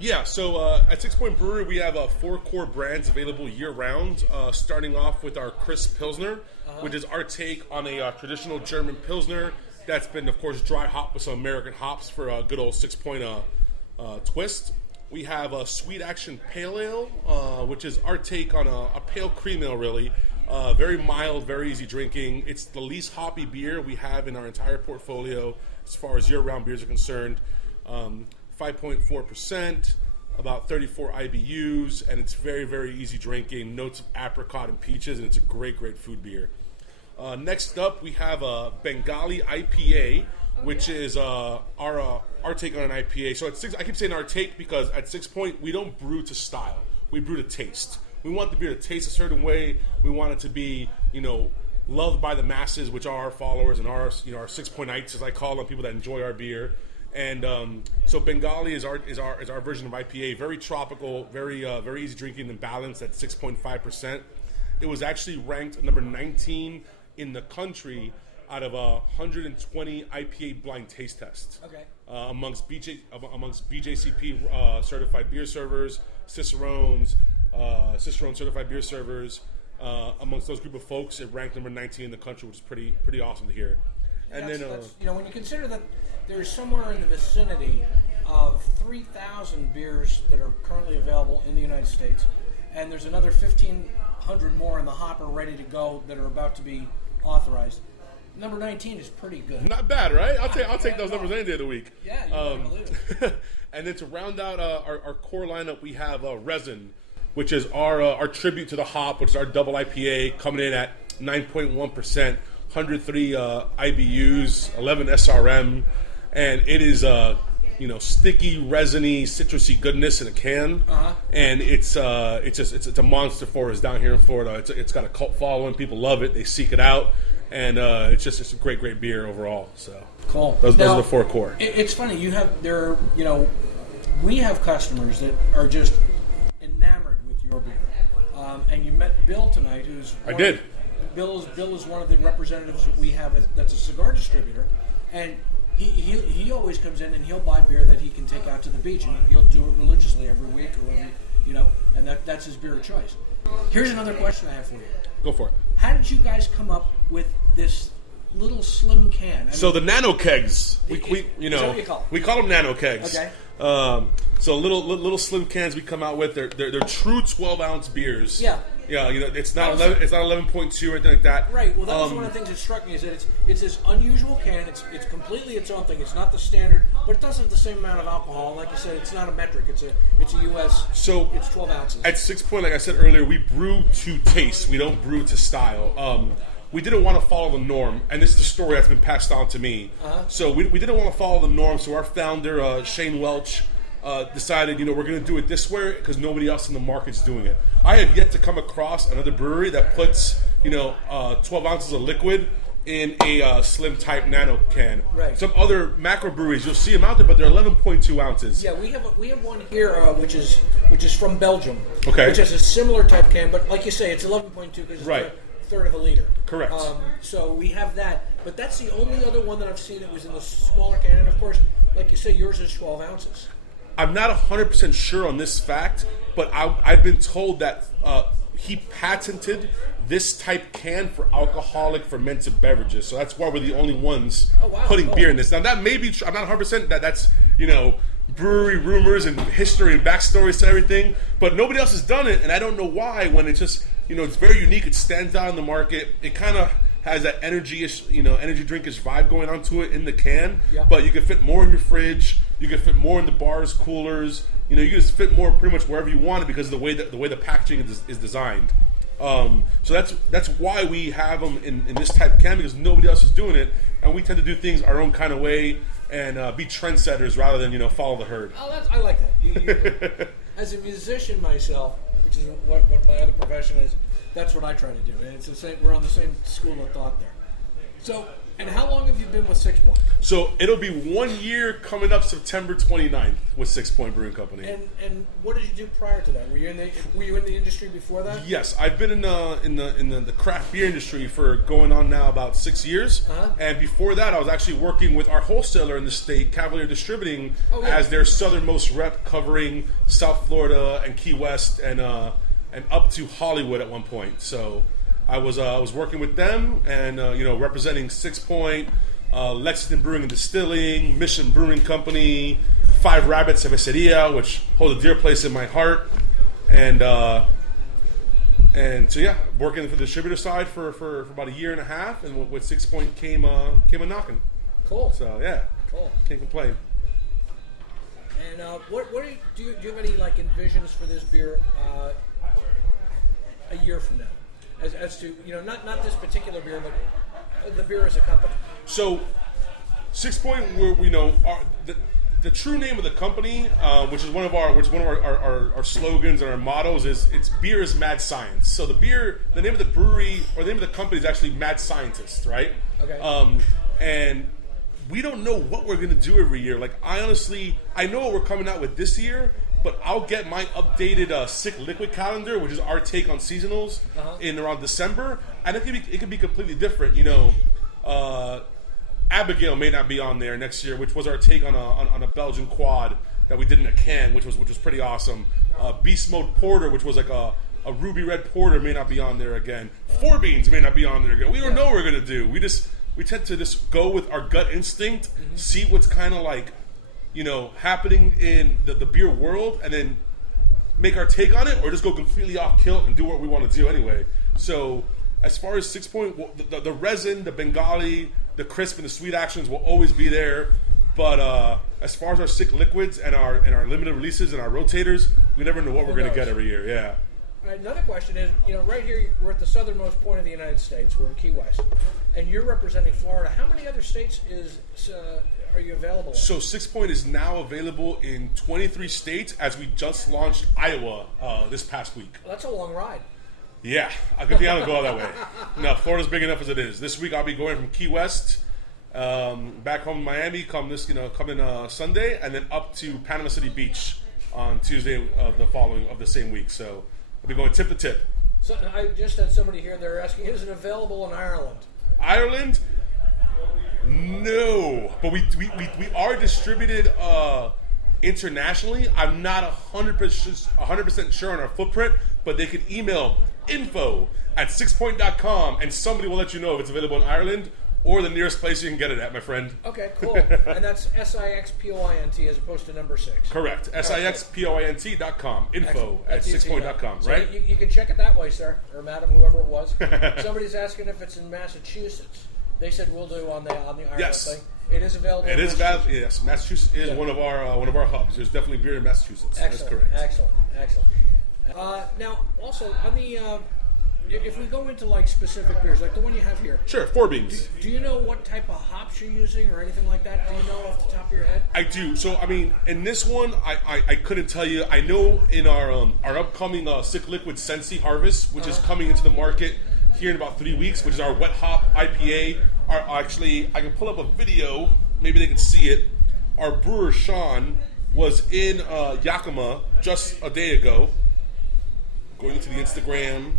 Yeah, so at Six Point Brewery, we have 4 core brands available year-round, starting off with our Crisp Pilsner, which is our take on a traditional German Pilsner that's been, of course, dry hopped with some American hops for a good old 6 Point twist. We have a Sweet Action Pale Ale, which is our take on a pale cream ale, really. Very mild, very easy drinking. It's the least hoppy beer we have in our entire portfolio as far as year-round beers are concerned. 5.4%, about 34 IBUs, and it's very, very easy drinking. Notes of apricot and peaches, and it's a great, great food beer. Next up, we have a Bengali IPA, which is our take on an IPA. So at Six, I keep saying our take because at 6 Point, we don't brew to style. We brew to taste. We want the beer to taste a certain way. We want it to be, loved by the masses, which are our followers and our 6 Pointites, as I call them, people that enjoy our beer. And so Bengali is our version of IPA. Very tropical, very easy drinking and balanced at 6.5%. It was actually ranked number 19 in the country out of 120 IPA blind taste tests. Okay. Amongst BJCP certified beer servers, Cicerone certified beer servers. Amongst those group of folks, it ranked number 19 in the country, which is pretty awesome to hear. And that's, when you consider that there's somewhere in the vicinity of 3,000 beers that are currently available in the United States, and there's another 1,500 more in the hopper ready to go that are about to be authorized. Number 19 is pretty good. Not bad, right? I'll take those numbers any day of the week. Yeah, you better believe it. And then to round out our core lineup, we have Resin, which is our tribute to the hop, which is our double IPA, coming in at 9.1%, 103 IBUs, 11 SRM, and it is sticky, resiny, citrusy goodness in a can. And it's a monster for us down here in Florida. It's got a cult following. People love it. They seek it out, and it's a great beer overall. So cool. Those are the 4 core. It's funny. We have customers that are just enamored with your beer. And you met Bill tonight, Bill is one of the representatives that we have that's a cigar distributor, and he always comes in and he'll buy beer that he can take out to the beach, and he'll do it religiously every week or and that's his beer of choice. Here's another question I have for you. Go for it. How did you guys come up with this little slim can? So the nano kegs, is that what you call them? We call them nano kegs. Okay. So little slim cans we come out with. They're true 12-ounce beers. Yeah. Yeah, it's not 11. It's not 11.2 or anything like that. Right. Well, that was one of the things that struck me is that it's this unusual can. It's completely its own thing. It's not the standard, but it does have the same amount of alcohol. Like you said, it's not a metric. It's a U.S. So it's 12 ounces. At 6 Point, like I said earlier, we brew to taste. We don't brew to style. We didn't want to follow the norm, and this is the story that's been passed on to me. So we didn't want to follow the norm. So our founder, Shane Welch, decided, we're going to do it this way because nobody else in the market's doing it. I have yet to come across another brewery that puts, 12 ounces of liquid in a slim type nano can. Right. Some other macro breweries, you'll see them out there, but they're 11.2 ounces. Yeah, we have one here which is from Belgium. Okay. Which has a similar type can, but like you say, it's 11.2 because it's a third of a liter. Correct. So we have that, but that's the only other one that I've seen that was in the smaller can, and of course, like you say, yours is 12 ounces. I'm not 100% sure on this fact, but I've been told that he patented this type can for alcoholic fermented beverages. So that's why we're the only ones putting beer in this. Now, that may be true. I'm not 100% that's, brewery rumors and history and backstories to everything, but nobody else has done it, and I don't know why when it's just, it's very unique. It stands out in the market. It kind of has that energy-ish, energy drink-ish vibe going onto it in the can, but you can fit more in your fridge. You can fit more in the bars, coolers. You can just fit more pretty much wherever you want it because of the way the packaging is designed. So that's why we have them in this type of can, because nobody else is doing it, and we tend to do things our own kind of way and be trendsetters rather than follow the herd. I like that. As a musician myself, which is what my other profession is, that's what I try to do, and it's the same. We're on the same school of thought there. So And how long have you been with 6 Point? So it'll be 1 year coming up September 29th with 6 Point Brewing Company. And what did you do prior to that? Were you in the industry before that? Yes, I've been in the craft beer industry for going on now about 6 years. And before that, I was actually working with our wholesaler in the state, Cavalier Distributing, as their southernmost rep, covering South Florida and Key West and up to Hollywood at one point. So I was working with them and representing 6 Point, Lexington Brewing and Distilling, Mission Brewing Company, Five Rabbits Cerveceria, which hold a dear place in my heart, and so yeah, working for the distributor side for about a year and a half, and with 6 Point came a knocking. Cool. So yeah, cool. Can't complain. And what do you have any like envisions for this beer a year from now? As to, not this particular beer, but the beer as a company. So, 6 Point, the true name of the company, which is one of our slogans and our mottos, is it's beer is mad science. So the name of the brewery or the name of the company is actually Mad Scientist, right? Okay. And we don't know what we're gonna do every year. Like I know what we're coming out with this year. But I'll get my updated Sick Liquid calendar, which is our take on seasonals, in around December, and it could be completely different. Abigail may not be on there next year, which was our take on a Belgian quad that we did in a can, which was pretty awesome. Beast Mode Porter, which was like a ruby red porter, may not be on there again. Four Beans may not be on there again. We don't know what we're gonna do. We tend to just go with our gut instinct, see what's kind of like, happening in the beer world, and then make our take on it, or just go completely off kilt and do what we want to do anyway. So, as far as 6 Point, the resin, the Bengali, the crisp, and the sweet actions will always be there. But as far as our sick liquids and our limited releases and our rotators, we never know what we're going to get every year. Yeah. All right, another question is, right here we're at the southernmost point of the United States. We're in Key West, and you're representing Florida. How many other states are you available in? So 6 Point is now available in 23 states as we just launched Iowa this past week. Well, that's a long ride. Yeah, I think I don't go all that way. No, Florida's big enough as it is. This week I'll be going from Key West back home in Miami coming Sunday, and then up to Panama City Beach on Tuesday of the same week. So I'll be going tip to tip. So I just had somebody here. They're asking, is it available in Ireland? Ireland? No, but we are distributed internationally. I'm not 100% sure on our footprint, but they can email info@6point.com and somebody will let you know if it's available in Ireland or the nearest place you can get it at, my friend. Okay, cool. And that's SIXPOINT as opposed to number 6. Correct. SIXPOINT.com. Info@6point.com, right? So you can check it that way, sir, or madam, whoever it was. Somebody's asking if it's in Massachusetts. They said we'll do on the Ireland thing. It is available. It is available. Yes, Massachusetts is one of our hubs. There's definitely beer in Massachusetts. Excellent. That's correct. Excellent. Now, also on the, if we go into like specific beers, like the one you have here. Sure, Four Beans. Do you know what type of hops you're using or anything like that? Do you know off the top of your head? I do. So I mean, in this one, I couldn't tell you. I know in our upcoming Sick Liquid Sensi Harvest, which is coming into the market here in about 3 weeks, which is our wet hop IPA. Actually, I can pull up a video. Maybe they can see it. Our brewer Sean was in Yakima just a day ago. Going into the Instagram.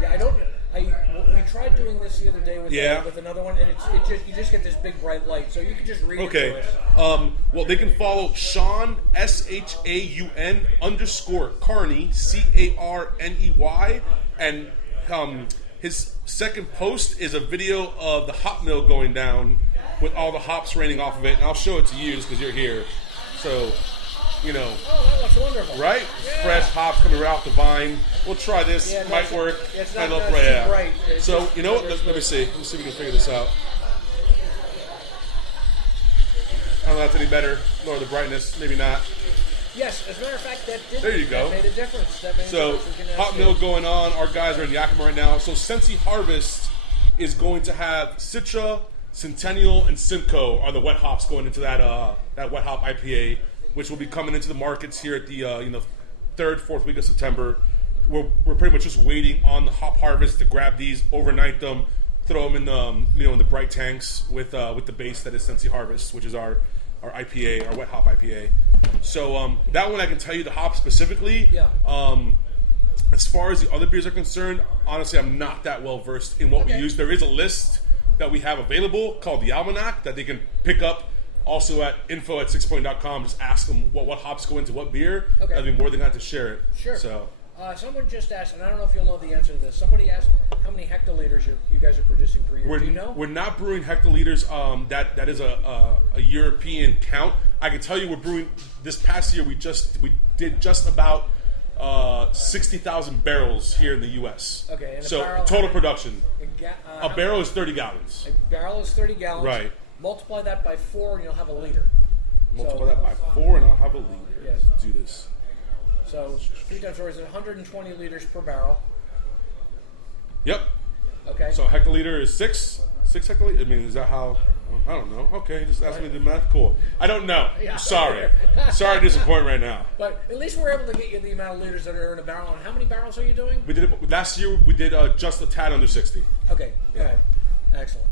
Yeah, we tried doing this the other day with another one, and you just get this big bright light, so you can just read it to us. Well, they can follow Sean SHAUN _Carney CARNEY, and his second post is a video of the hop mill going down with all the hops raining off of it, and I'll show it to you just because you're here. So, Oh, that looks wonderful. Right? Yeah. Fresh hops coming right off the vine. We'll try this. Yeah, Might work. It's not too bright. So, you know what? Let me see. Let's see if we can figure this out. I don't know if that's any better, nor the brightness. Maybe not. Yes, as a matter of fact, there you go. That made a difference. So, hot mill going on. Our guys are in Yakima right now. So, Sensi Harvest is going to have Citra, Centennial, and Simcoe are the wet hops going into that wet hop IPA, which will be coming into the markets here at the 3rd, 4th week of September. We're pretty much just waiting on the hop harvest to grab these, overnight them, throw them in the in the bright tanks with the base that is Sensi Harvest, which is our IPA, our wet hop IPA. So that one I can tell you the hop specifically. Yeah. As far as the other beers are concerned, honestly, I'm not that well versed in what we use. There is a list that we have available called the Almanac that they can pick up. Also at info@sixpoint.com, just ask them what hops go into what beer. Okay. I'd be more than glad to share it. Sure. So. Someone just asked, and I don't know if you'll know the answer to this. Somebody asked how many hectoliters you guys are producing per year. Do you know? We're not brewing hectoliters. That is a European count. I can tell you we're brewing this past year. We did just about 60,000 barrels here in the U.S. Okay. And so total production. A barrel is 30 gallons. A barrel is 30 gallons. Right. Multiply that by 4 and you'll have a liter. Multiply that by 4 and I'll have a liter. Yes. Let's do this. So 3 times 4 is 120 liters per barrel. Yep. Okay. So a hectoliter is 6 hectoliters. I mean, is that how? I don't know. Okay, just ask me the math. Cool. I don't know. Yeah. Sorry to disappoint right now. But at least we're able to get you the amount of liters that are in a barrel. And how many barrels are you doing? We did it last year. We did just a tad under 60. Okay. Yeah. Okay. Excellent.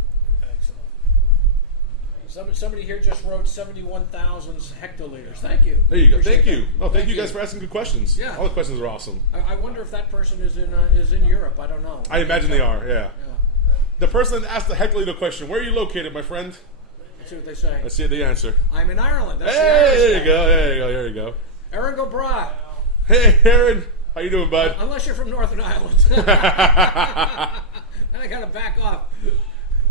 Somebody here just wrote 71,000 hectoliters. Thank you. There you go. Appreciate Thank you. that. No, thank you guys for asking good questions. Yeah. All the questions are awesome. I wonder if that person is in Europe. I don't know. I imagine they are. Yeah. Yeah. The person that asked the hectoliter question, where are you located, my friend? Let's see what they say. Let's see the answer. I'm in Ireland. That's Hey, there you go. There you go. Aaron Gobrad. Hey, Aaron. How you doing, bud? Unless you're from Northern Ireland. Then I gotta back off.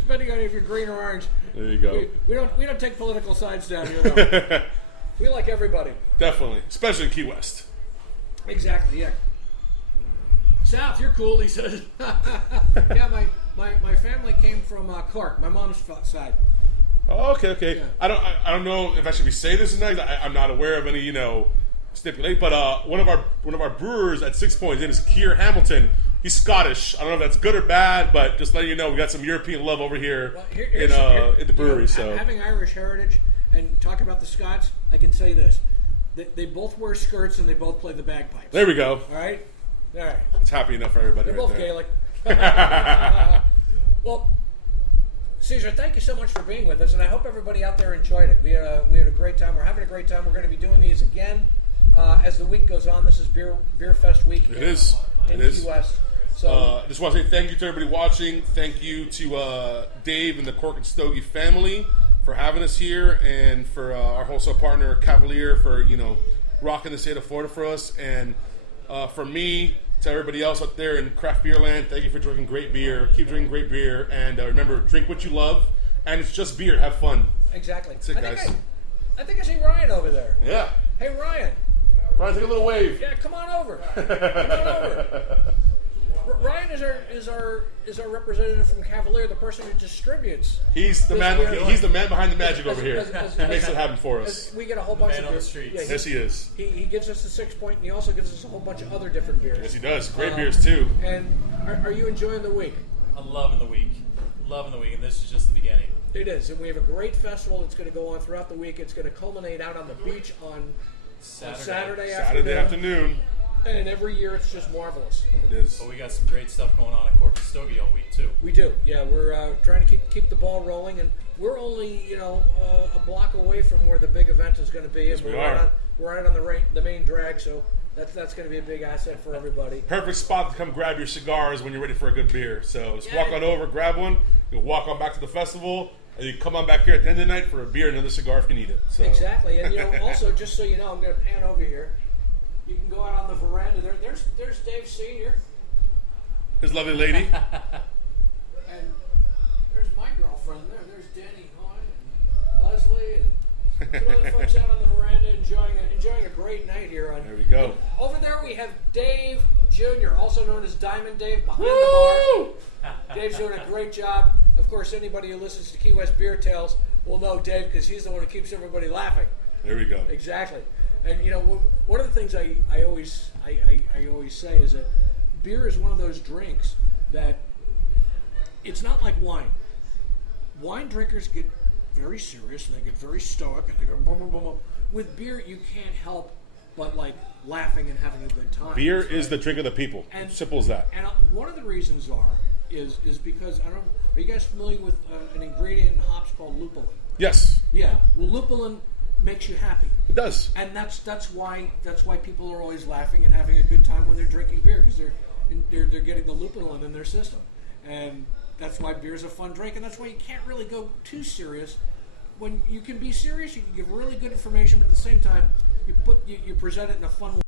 Depending on if you're green or orange. There you go. We don't take political sides down here though. We like everybody. Definitely, especially in Key West. Exactly. Yeah. South, you're cool. He says. Yeah, my family came from Cork. My mom's side. Oh, okay. Yeah. I don't know if I should be saying this or not. I'm not aware of any stipulate. But one of our brewers at 6 Point, his name is Keir Hamilton. He's Scottish. I don't know if that's good or bad, but just letting you know, we got some European love over here, in the brewery. So having Irish heritage and talking about the Scots, I can say this: they both wear skirts and they both play the bagpipes. There we go. All right. It's happy enough for everybody. They're right both there. Gaelic. Well, Caesar, thank you so much for being with us, and I hope everybody out there enjoyed it. We had a great time. We're having a great time. We're going to be doing these again as the week goes on. This is Beer Fest week. It is. In Key West. So, just want to say thank you to everybody watching. Thank you to Dave and the Cork and Stogie family for having us here, and for our wholesale partner Cavalier for rocking the state of Florida for us, and for me to everybody else out there in craft beer land. Thank you for drinking great beer. Keep drinking great beer, and remember, drink what you love, and it's just beer. Have fun. Exactly. That's it, guys. I think I see Ryan over there. Yeah. Hey, Ryan. Ryan, take a little wave. Yeah, come on over. Come on over. Ryan is our representative from Cavalier, the person who distributes. He's the man. Beer. He's the man behind the magic over here. He makes it happen for us. We get a whole bunch of on beers. the streets. Yeah, Yes, he is. He gives us the 6 Point, and he also gives us a whole bunch of other different beers. Yes, he does. Great beers too. And are you enjoying the week? I'm loving the week, and this is just the beginning. It is, and we have a great festival that's going to go on throughout the week. It's going to culminate out on the beach on Saturday afternoon. And every year it's just marvelous. It is. But we got some great stuff going on at Cork and Stogie all week too. We do, yeah. We're trying to keep the ball rolling, and we're only a block away from where the big event is going to be. Yes, and we are. We're right on the main drag, so that's going to be a big asset for everybody. Perfect spot to come grab your cigars when you're ready for a good beer. So just walk on over, grab one. You'll walk on back to the festival, and you come on back here at the end of the night for a beer and another cigar if you need it. So. Exactly, and also just so you know, I'm going to pan over here. You can go out on the veranda. There's Dave Sr. His lovely lady. And there's my girlfriend there. There's Danny Hoy and Leslie and some other folks out on the veranda enjoying a great night here. There we go. Over there we have Dave Jr., also known as Diamond Dave, behind the bar. Dave's doing a great job. Of course, anybody who listens to Key West Beer Tales will know Dave because he's the one who keeps everybody laughing. There we go. Exactly. And one of the things I always say is that beer is one of those drinks that it's not like wine. Wine drinkers get very serious and they get very stoic and they go boom, boom, boom, boom. With beer, you can't help but like laughing and having a good time. Beer is the drink of the people. Simple as that. And one of the reasons are is because I don't. Are you guys familiar with an ingredient in hops called lupulin? Yes, Yeah. Well, lupulin makes you happy, it does. and that's why people are always laughing and having a good time when they're drinking beer because they're getting the lupulin in their system, and that's why beer's a fun drink, and that's why you can't really go too serious. When you can be serious, you can give really good information, but at the same time, you present it in a fun way.